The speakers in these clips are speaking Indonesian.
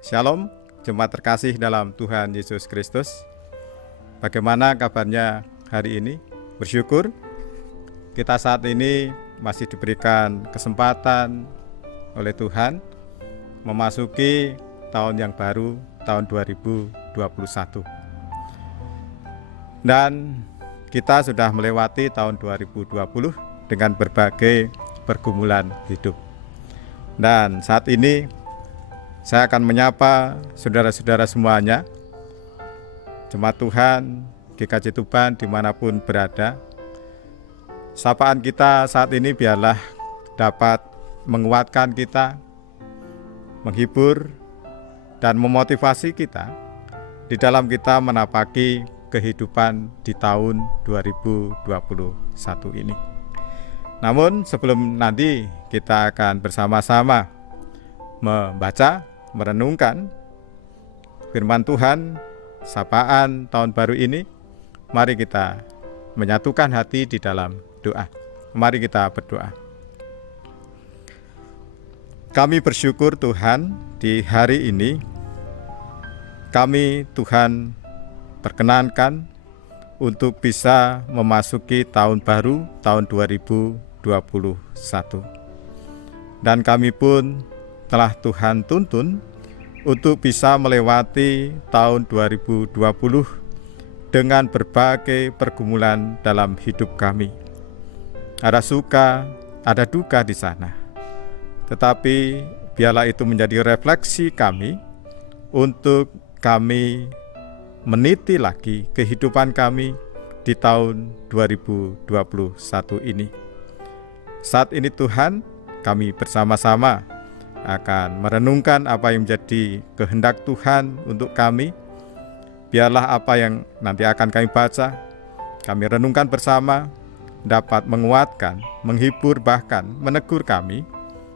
Shalom, jemaat terkasih dalam Tuhan Yesus Kristus. Bagaimana kabarnya hari ini? Bersyukur kita saat ini masih diberikan kesempatan oleh Tuhan memasuki tahun yang baru, tahun 2021. Dan kita sudah melewati tahun 2020 dengan berbagai pergumulan hidup. Dan saat ini saya akan menyapa saudara-saudara semuanya, jemaat Tuhan, GKJ Tuban dimanapun berada. Sapaan kita saat ini biarlah dapat menguatkan kita, menghibur, dan memotivasi kita di dalam kita menapaki kehidupan di tahun 2021 ini. Namun sebelum nanti kita akan bersama-sama membaca, merenungkan firman Tuhan, sapaan tahun baru ini, mari kita menyatukan hati di dalam doa. Mari kita berdoa. Kami bersyukur Tuhan, di hari ini kami Tuhan perkenankan untuk bisa memasuki tahun baru, tahun 2021. Dan kami pun telah Tuhan tuntun untuk bisa melewati tahun 2020 dengan berbagai pergumulan dalam hidup kami. Ada suka, ada duka di sana. Tetapi biarlah itu menjadi refleksi kami untuk kami meniti lagi kehidupan kami di tahun 2021 ini. Saat ini Tuhan, kami bersama-sama akan merenungkan apa yang menjadi kehendak Tuhan untuk kami. Biarlah apa yang nanti akan kami baca, kami renungkan bersama, dapat menguatkan, menghibur, bahkan menegur kami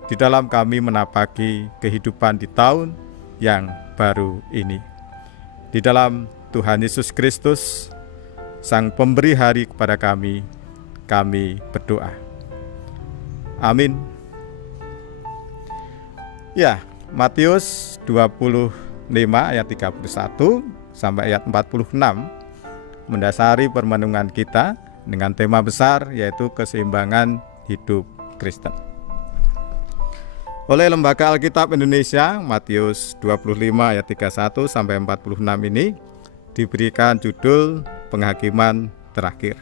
di dalam kami menapaki kehidupan di tahun yang baru ini. Di dalam Tuhan Yesus Kristus, Sang Pemberi hari kepada kami berdoa. Amin. Ya, Matius 25 ayat 31 sampai ayat 46 mendasari permenungan kita dengan tema besar yaitu keseimbangan hidup Kristen. Oleh Lembaga Alkitab Indonesia, Matius 25 ayat 31 sampai 46 ini diberikan judul penghakiman terakhir.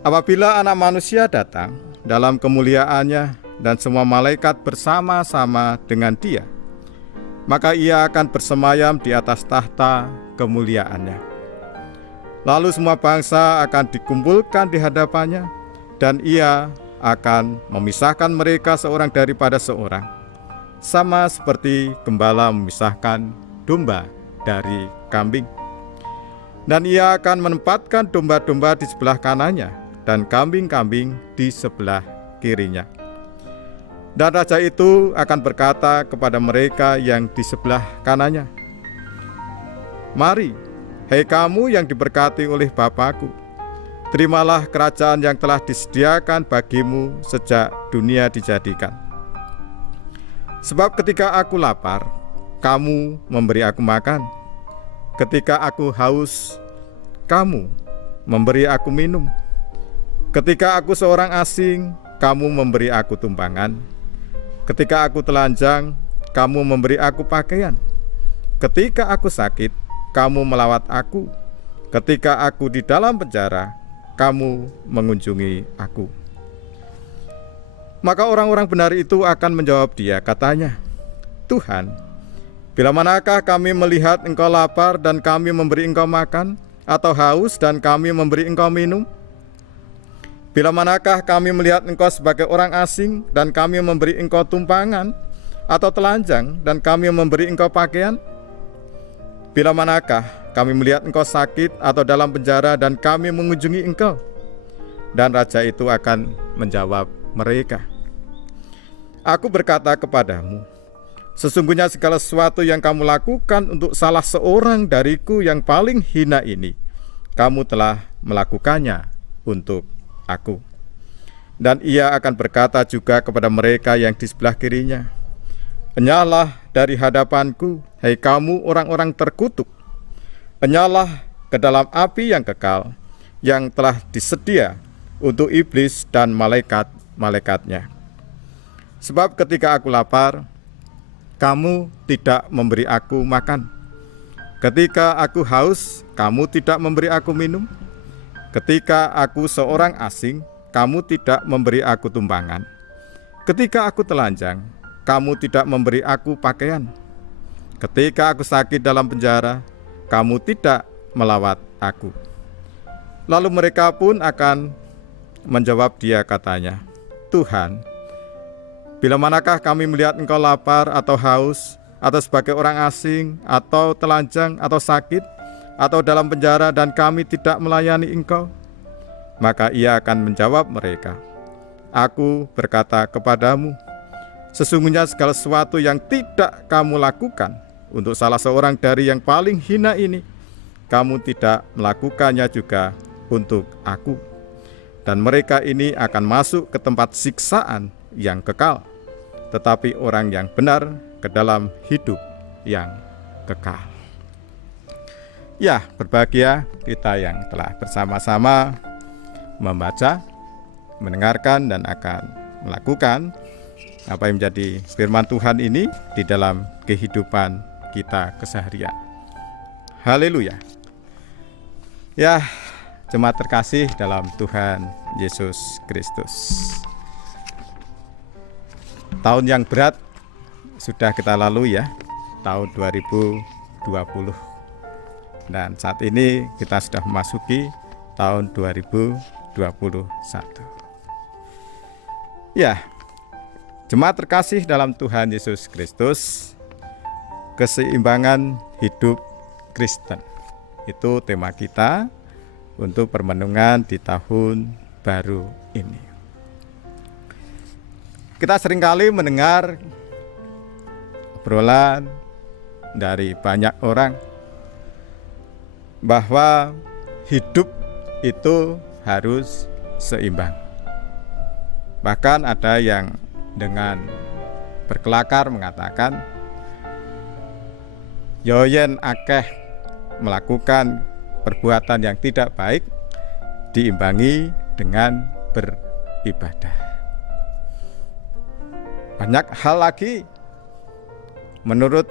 Apabila Anak Manusia datang dalam kemuliaannya dan semua malaikat bersama-sama dengan Dia, maka Ia akan bersemayam di atas tahta kemuliaannya. Lalu semua bangsa akan dikumpulkan di hadapannya, dan Ia akan memisahkan mereka seorang daripada seorang, sama seperti gembala memisahkan domba dari kambing. Dan Ia akan menempatkan domba-domba di sebelah kanannya dan kambing-kambing di sebelah kirinya. Dan raja itu akan berkata kepada mereka yang di sebelah kanannya, "Mari, hei kamu yang diberkati oleh Bapa-Ku, terimalah kerajaan yang telah disediakan bagimu sejak dunia dijadikan. Sebab ketika aku lapar, kamu memberi aku makan. Ketika aku haus, kamu memberi aku minum. Ketika aku seorang asing, kamu memberi aku tumpangan. Ketika aku telanjang, kamu memberi aku pakaian. Ketika aku sakit, kamu melawat aku. Ketika aku di dalam penjara, kamu mengunjungi aku." Maka orang-orang benar itu akan menjawab Dia, katanya, "Tuhan, bila manakah kami melihat Engkau lapar dan kami memberi Engkau makan, atau haus dan kami memberi Engkau minum? Bila manakah kami melihat Engkau sebagai orang asing dan kami memberi Engkau tumpangan, atau telanjang dan kami memberi Engkau pakaian? Bila manakah kami melihat Engkau sakit atau dalam penjara dan kami mengunjungi Engkau?" Dan raja itu akan menjawab mereka, "Aku berkata kepadamu, sesungguhnya segala sesuatu yang kamu lakukan untuk salah seorang dariku yang paling hina ini, kamu telah melakukannya untuk aku." Dan Ia akan berkata juga kepada mereka yang di sebelah kirinya, Enyahlah dari hadapanku, hai kamu orang-orang terkutuk. Enyahlah ke dalam api yang kekal, yang telah disedia untuk iblis dan malaikat-malaikatnya. Sebab ketika aku lapar, kamu tidak memberi aku makan. Ketika aku haus, kamu tidak memberi aku minum. Ketika aku seorang asing, kamu tidak memberi aku tumpangan. Ketika aku telanjang, kamu tidak memberi aku pakaian. Ketika aku sakit dalam penjara, kamu tidak melawat aku. Lalu mereka pun akan menjawab dia katanya, Tuhan, bila manakah kami melihat engkau lapar atau haus, atau sebagai orang asing, atau telanjang, atau sakit, atau dalam penjara dan kami tidak melayani engkau? Maka ia akan menjawab mereka, Aku berkata kepadamu, sesungguhnya segala sesuatu yang tidak kamu lakukan untuk salah seorang dari yang paling hina ini, kamu tidak melakukannya juga untuk aku. Dan mereka ini akan masuk ke tempat siksaan yang kekal, tetapi orang yang benar ke dalam hidup yang kekal. Ya, berbahagia kita yang telah bersama-sama membaca, mendengarkan, dan akan melakukan apa yang menjadi firman Tuhan ini di dalam kehidupan kita keseharian. Haleluya. Ya, jemaat terkasih dalam Tuhan Yesus Kristus. Tahun yang berat sudah kita lalui ya, tahun 2020. Dan saat ini kita sudah memasuki tahun 2021. Ya, jemaat terkasih dalam Tuhan Yesus Kristus, keseimbangan hidup Kristen. Itu tema kita untuk permenungan di tahun baru ini. Kita seringkali mendengar obrolan dari banyak orang bahwa hidup itu harus seimbang. Bahkan ada yang dengan berkelakar mengatakan, Yoyen akeh melakukan perbuatan yang tidak baik diimbangi dengan beribadah. Banyak hal lagi menurut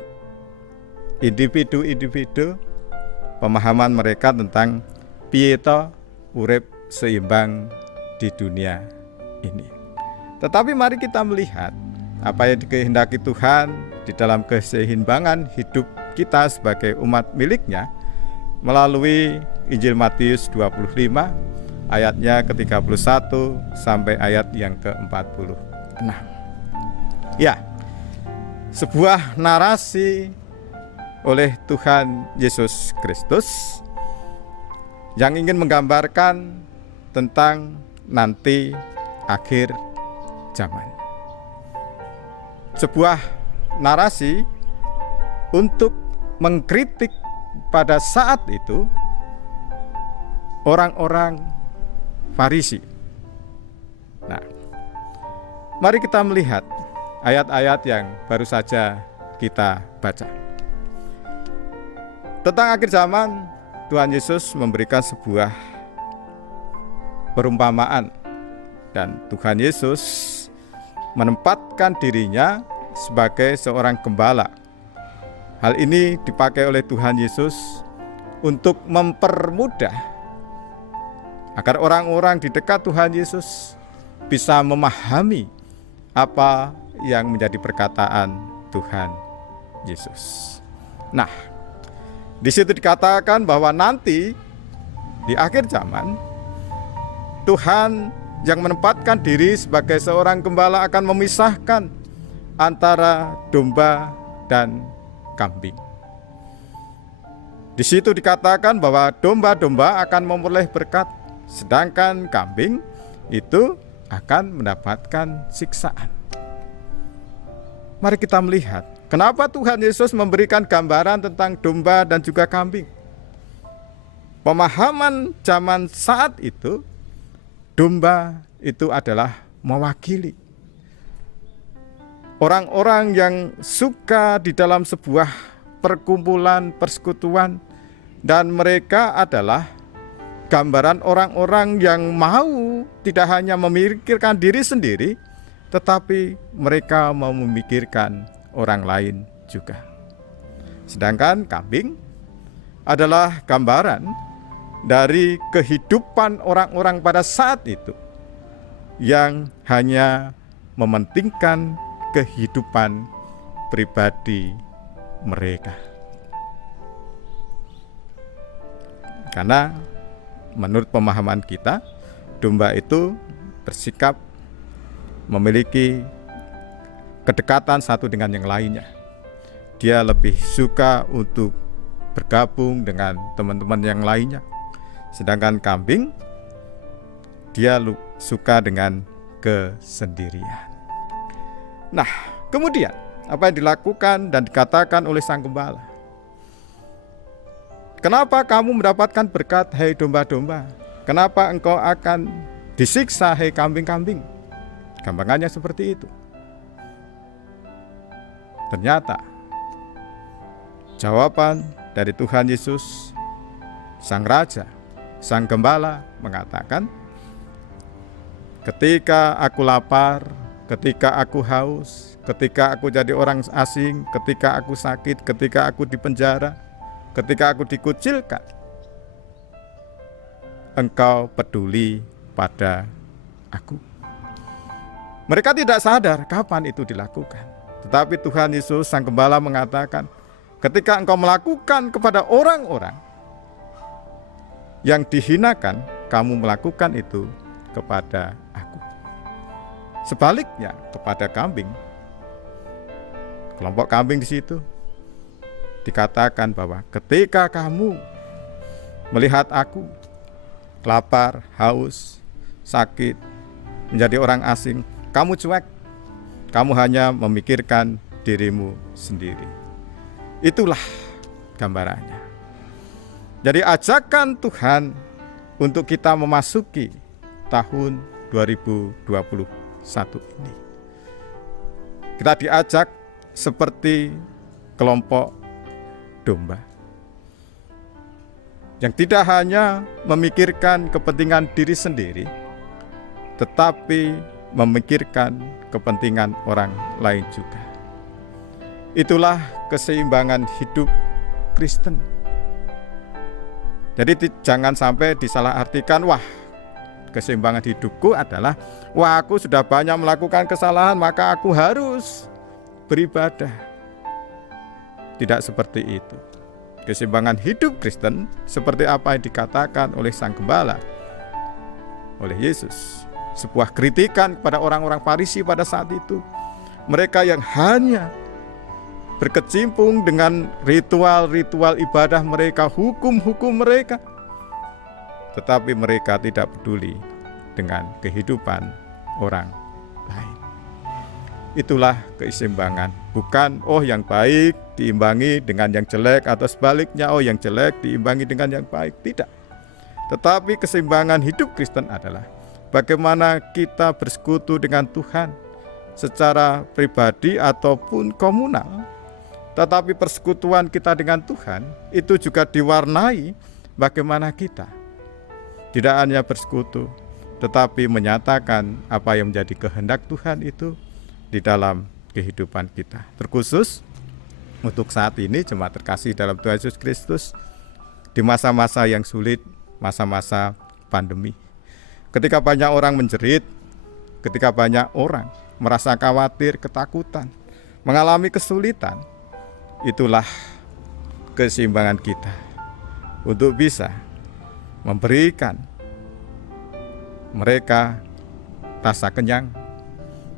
individu-individu, pemahaman mereka tentang piye to urip seimbang di dunia ini. Tetapi mari kita melihat apa yang dikehendaki Tuhan di dalam keseimbangan hidup kita sebagai umat miliknya melalui Injil Matius 25 ayatnya ke-31 sampai ayat yang ke-46. Ya, sebuah narasi oleh Tuhan Yesus Kristus yang ingin menggambarkan tentang nanti akhir zaman. Sebuah narasi untuk mengkritik pada saat itu orang-orang Farisi. Nah, mari kita melihat ayat-ayat yang baru saja kita baca. Tentang akhir zaman, Tuhan Yesus memberikan sebuah perumpamaan, dan Tuhan Yesus menempatkan dirinya sebagai seorang gembala. Hal ini dipakai oleh Tuhan Yesus untuk mempermudah agar orang-orang di dekat Tuhan Yesus bisa memahami apa yang menjadi perkataan Tuhan Yesus. Nah, di situ dikatakan bahwa nanti di akhir zaman Tuhan yang menempatkan diri sebagai seorang gembala akan memisahkan antara domba dan kambing. Di situ dikatakan bahwa domba-domba akan memperoleh berkat, sedangkan kambing itu akan mendapatkan siksaan. Mari kita melihat kenapa Tuhan Yesus memberikan gambaran tentang domba dan juga kambing. Pemahaman zaman saat itu, domba itu adalah mewakili orang-orang yang suka di dalam sebuah perkumpulan, persekutuan, dan mereka adalah gambaran orang-orang yang mau tidak hanya memikirkan diri sendiri, tetapi mereka mau memikirkan orang lain juga. Sedangkan kambing adalah gambaran dari kehidupan orang-orang pada saat itu yang hanya mementingkan kehidupan pribadi mereka. Karena menurut pemahaman kita, domba itu bersikap memiliki kedekatan satu dengan yang lainnya. Dia lebih suka untuk bergabung dengan teman-teman yang lainnya. Sedangkan kambing, dia suka dengan kesendirian. Nah, kemudian apa yang dilakukan dan dikatakan oleh sang gembala? Kenapa kamu mendapatkan berkat, hai domba-domba? Kenapa engkau akan disiksa, hai kambing-kambing? Gampangannya seperti itu. Ternyata jawaban dari Tuhan Yesus, Sang Raja, Sang Gembala mengatakan, ketika aku lapar, ketika aku haus, ketika aku jadi orang asing, ketika aku sakit, ketika aku dipenjara, ketika aku dikucilkan, engkau peduli pada aku. Mereka tidak sadar kapan itu dilakukan. Tetapi Tuhan Yesus Sang Gembala mengatakan, ketika engkau melakukan kepada orang-orang yang dihinakan, kamu melakukan itu kepada aku. Sebaliknya kepada kambing, kelompok kambing di situ dikatakan bahwa ketika kamu melihat aku lapar, haus, sakit, menjadi orang asing, kamu cuek, kamu hanya memikirkan dirimu sendiri. Itulah gambarannya. Jadi ajakan Tuhan untuk kita memasuki tahun 2021 ini, kita diajak seperti kelompok domba yang tidak hanya memikirkan kepentingan diri sendiri, tetapi memikirkan kepentingan orang lain juga. Itulah keseimbangan hidup Kristen. Jadi jangan sampai disalahartikan, wah, keseimbangan hidupku adalah, wah, aku sudah banyak melakukan kesalahan, maka aku harus beribadah. Tidak seperti itu. Keseimbangan hidup Kristen seperti apa yang dikatakan oleh Sang Gembala, oleh Yesus. Sebuah kritikan kepada orang-orang Farisi pada saat itu. Mereka yang hanya berkecimpung dengan ritual-ritual ibadah mereka, hukum-hukum mereka, tetapi mereka tidak peduli dengan kehidupan orang lain. Itulah keseimbangan. Bukan yang baik diimbangi dengan yang jelek, atau sebaliknya yang jelek diimbangi dengan yang baik. Tidak. Tetapi keseimbangan hidup Kristen adalah bagaimana kita bersekutu dengan Tuhan secara pribadi ataupun komunal. Tetapi persekutuan kita dengan Tuhan itu juga diwarnai bagaimana kita tidak hanya bersekutu, tetapi menyatakan apa yang menjadi kehendak Tuhan itu di dalam kehidupan kita. Terkhusus untuk saat ini, jemaat terkasih dalam Tuhan Yesus Kristus, di masa-masa yang sulit, masa-masa pandemi, ketika banyak orang menjerit, ketika banyak orang merasa khawatir, ketakutan, mengalami kesulitan, itulah keseimbangan kita untuk bisa memberikan mereka rasa kenyang,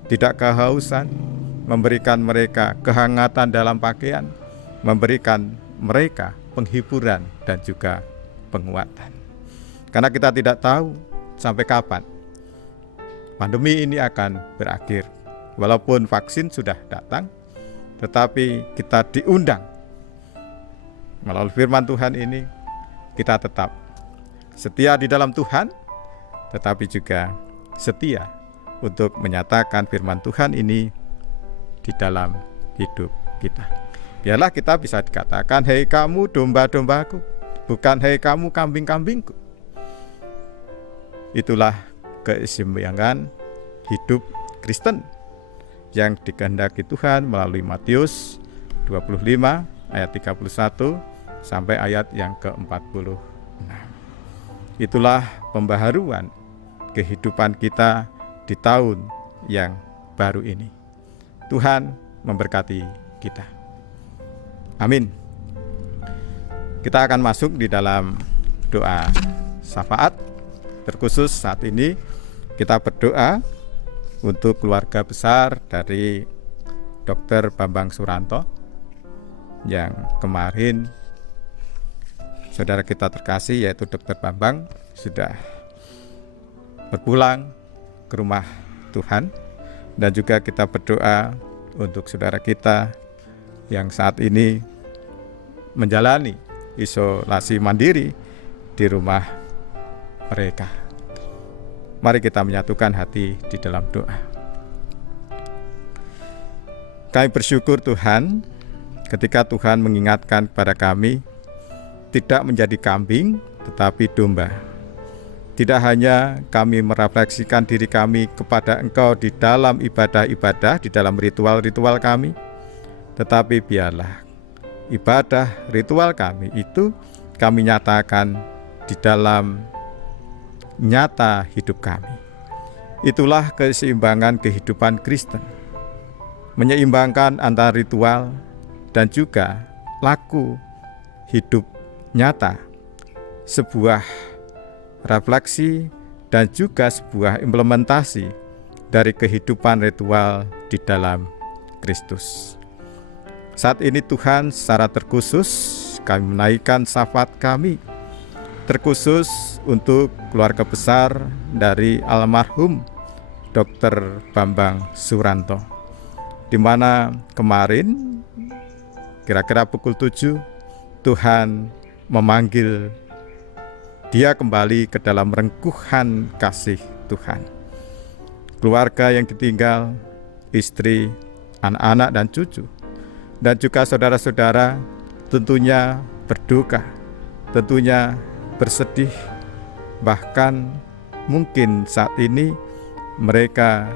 tidak kehausan, memberikan mereka kehangatan dalam pakaian, memberikan mereka penghiburan dan juga penguatan. Karena kita tidak tahu sampai kapan pandemi ini akan berakhir. Walaupun vaksin sudah datang, tetapi kita diundang melalui firman Tuhan ini, kita tetap setia di dalam Tuhan, tetapi juga setia untuk menyatakan firman Tuhan ini di dalam hidup kita. Biarlah kita bisa dikatakan, hei kamu domba-dombaku, bukan hei kamu kambing-kambingku. Itulah keistimewaan hidup Kristen yang dikehendaki Tuhan melalui Matius 25 ayat 31 sampai ayat yang ke-46. Itulah pembaharuan kehidupan kita di tahun yang baru ini. Tuhan memberkati kita. Amin. Kita akan masuk di dalam doa syafaat. Terkhusus saat ini kita berdoa untuk keluarga besar dari Dr. Bambang Suranto yang kemarin saudara kita terkasih yaitu Dr. Bambang sudah berpulang ke rumah Tuhan. Dan juga kita berdoa untuk saudara kita yang saat ini menjalani isolasi mandiri di rumah mereka. Mari kita menyatukan hati di dalam doa. Kami bersyukur Tuhan ketika Tuhan mengingatkan kepada kami tidak menjadi kambing tetapi domba. Tidak hanya kami merefleksikan diri kami kepada Engkau di dalam ibadah-ibadah, di dalam ritual-ritual kami, tetapi biarlah ibadah ritual kami itu kami nyatakan di dalam nyata hidup kami. Itulah keseimbangan kehidupan Kristen, menyeimbangkan antara ritual dan juga laku hidup nyata, sebuah refleksi dan juga sebuah implementasi dari kehidupan ritual di dalam Kristus. Saat ini Tuhan secara terkhusus kami menaikkan syafaat kami terkhusus untuk keluarga besar dari almarhum Dr. Bambang Suranto, di mana kemarin kira-kira pukul 7 Tuhan memanggil dia kembali ke dalam rengkuhan kasih Tuhan. Keluarga yang ditinggal, istri, anak-anak dan cucu, dan juga saudara-saudara tentunya berduka, tentunya bersedih, bahkan mungkin saat ini mereka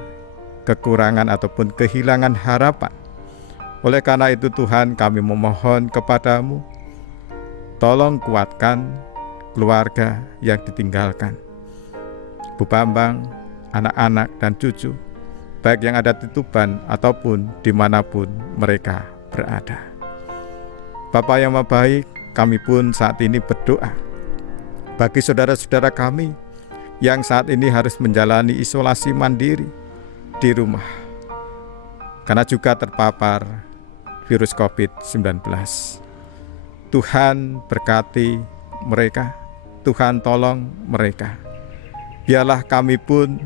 kekurangan ataupun kehilangan harapan. Oleh karena itu Tuhan, kami memohon kepadamu, tolong kuatkan keluarga yang ditinggalkan, Bu Bambang, anak-anak dan cucu, baik yang ada di Tuban ataupun dimanapun mereka berada. Bapa yang Maha Baik, kami pun saat ini berdoa bagi saudara-saudara kami yang saat ini harus menjalani isolasi mandiri di rumah karena juga terpapar virus COVID-19. Tuhan berkati mereka, Tuhan tolong mereka. Biarlah kami pun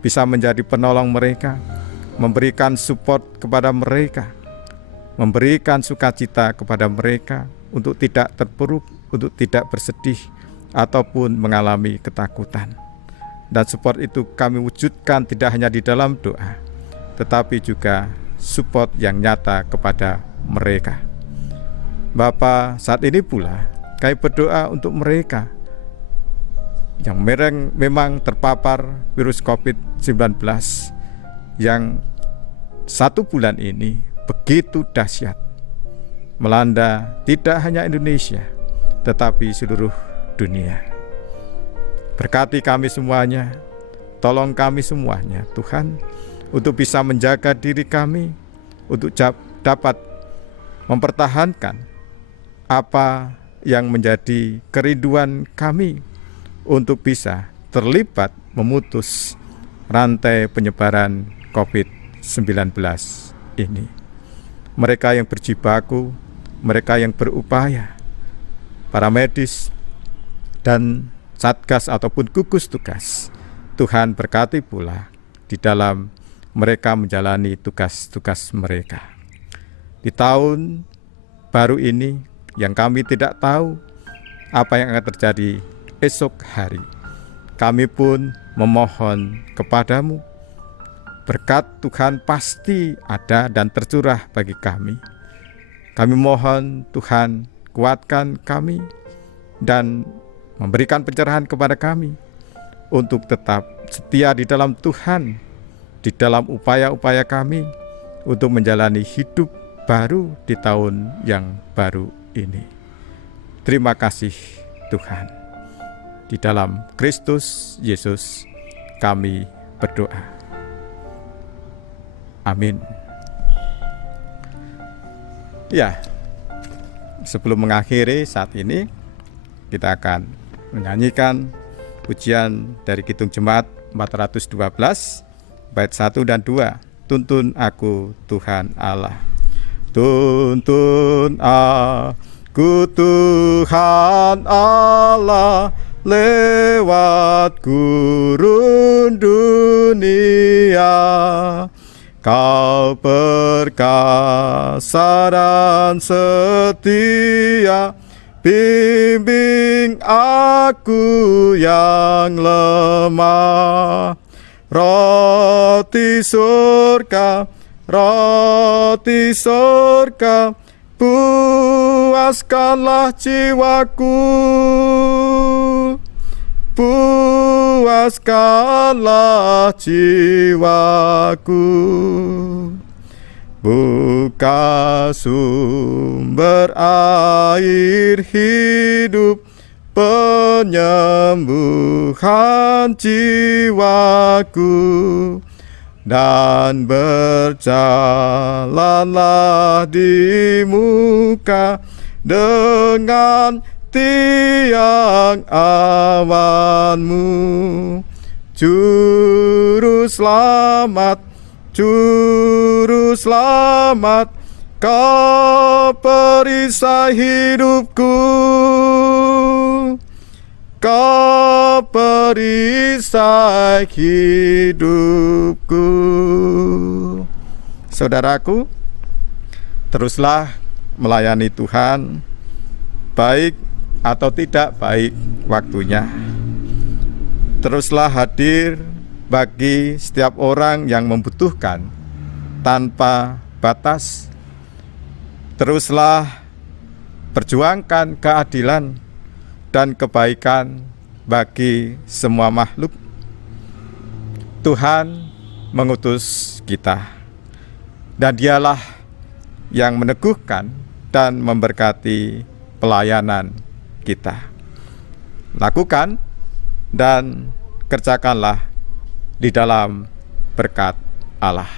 bisa menjadi penolong mereka, memberikan support kepada mereka, memberikan sukacita kepada mereka untuk tidak terpuruk, untuk tidak bersedih ataupun mengalami ketakutan. Dan support itu kami wujudkan tidak hanya di dalam doa, tetapi juga support yang nyata kepada mereka. Bapa, saat ini pula kami berdoa untuk mereka yang memang terpapar virus COVID-19 yang 1 bulan ini begitu dahsyat, melanda tidak hanya Indonesia, tetapi seluruh dunia. Berkati kami semuanya, tolong kami semuanya Tuhan, untuk bisa menjaga diri kami, untuk dapat mempertahankan apa yang menjadi kerinduan kami untuk bisa terlibat memutus rantai penyebaran COVID-19 ini. Mereka yang berjibaku, mereka yang berupaya, para medis dan satgas ataupun gugus tugas, Tuhan berkati pula di dalam mereka menjalani tugas-tugas mereka. Di tahun baru ini yang kami tidak tahu apa yang akan terjadi esok hari, kami pun memohon kepadamu berkat Tuhan pasti ada dan tercurah bagi kami. Kami mohon Tuhan kuatkan kami dan memberikan pencerahan kepada kami untuk tetap setia di dalam Tuhan, di dalam upaya-upaya kami untuk menjalani hidup baru di tahun yang baru ini. Terima kasih Tuhan. Di dalam Kristus Yesus kami berdoa. Amin. Ya, sebelum mengakhiri saat ini, kita akan menyanyikan pujian dari Kidung Jemaat 412 bait 1 dan 2. Tuntun aku Tuhan Allah. Tuntun aku Tuhan Allah lewat gurun dunia. Kau perkasa dan setia, bimbing aku yang lemah. Roti surga, puaskanlah jiwaku. Puaskanlah jiwaku. Buka sumber air hidup, penyembuhan jiwaku, dan berjalanlah di muka dengan tiang awanmu. Juru selamat, kau perisai hidupku. Kau perisai hidupku. Saudaraku, teruslah melayani Tuhan, baik atau tidak baik waktunya. Teruslah hadir bagi setiap orang yang membutuhkan tanpa batas. Teruslah perjuangkan keadilan dan kebaikan bagi semua makhluk. Tuhan mengutus kita, dan Dialah yang meneguhkan dan memberkati pelayanan kita. Lakukan dan kerjakanlah di dalam berkat Allah.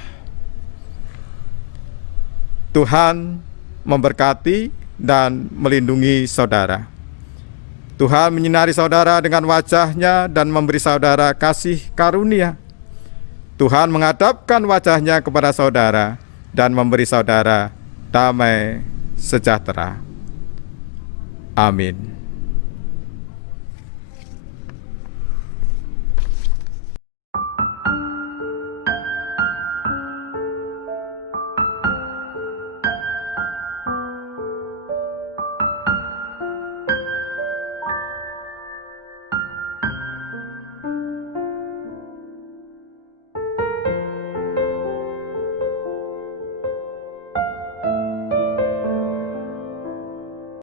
Tuhan memberkati dan melindungi saudara. Tuhan menyinari saudara dengan wajah-Nya dan memberi saudara kasih karunia. Tuhan menghadapkan wajah-Nya kepada saudara dan memberi saudara damai sejahtera. Amin.